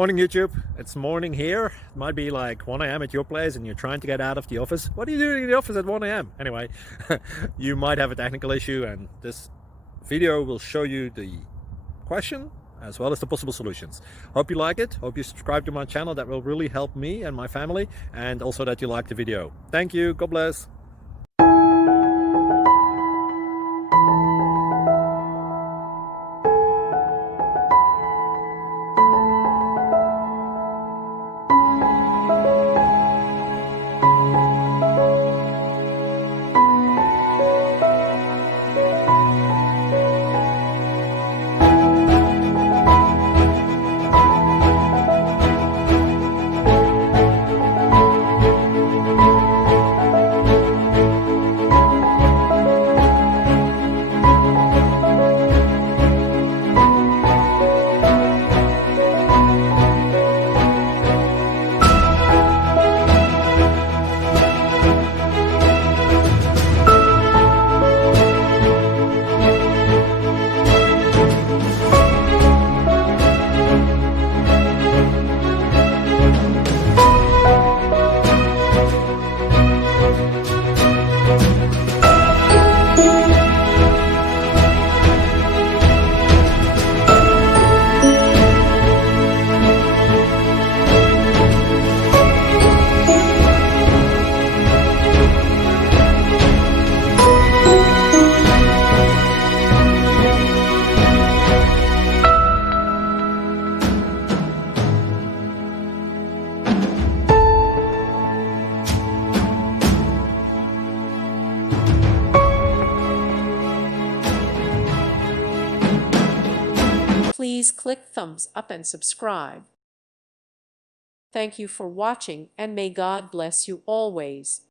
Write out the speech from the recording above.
Morning YouTube, it's morning here. It might be like 1 a.m. at your place and you're trying to get out of the office. What are you doing in the office at 1 a.m? Anyway, you might have a technical issue and this video will show you the question as well as the possible solutions. Hope you like it, hope you subscribe to my channel. That will really help me and my family, and also that you like the video. Thank you, God bless. Please click thumbs up and subscribe. Thank you for watching, and may God bless you always.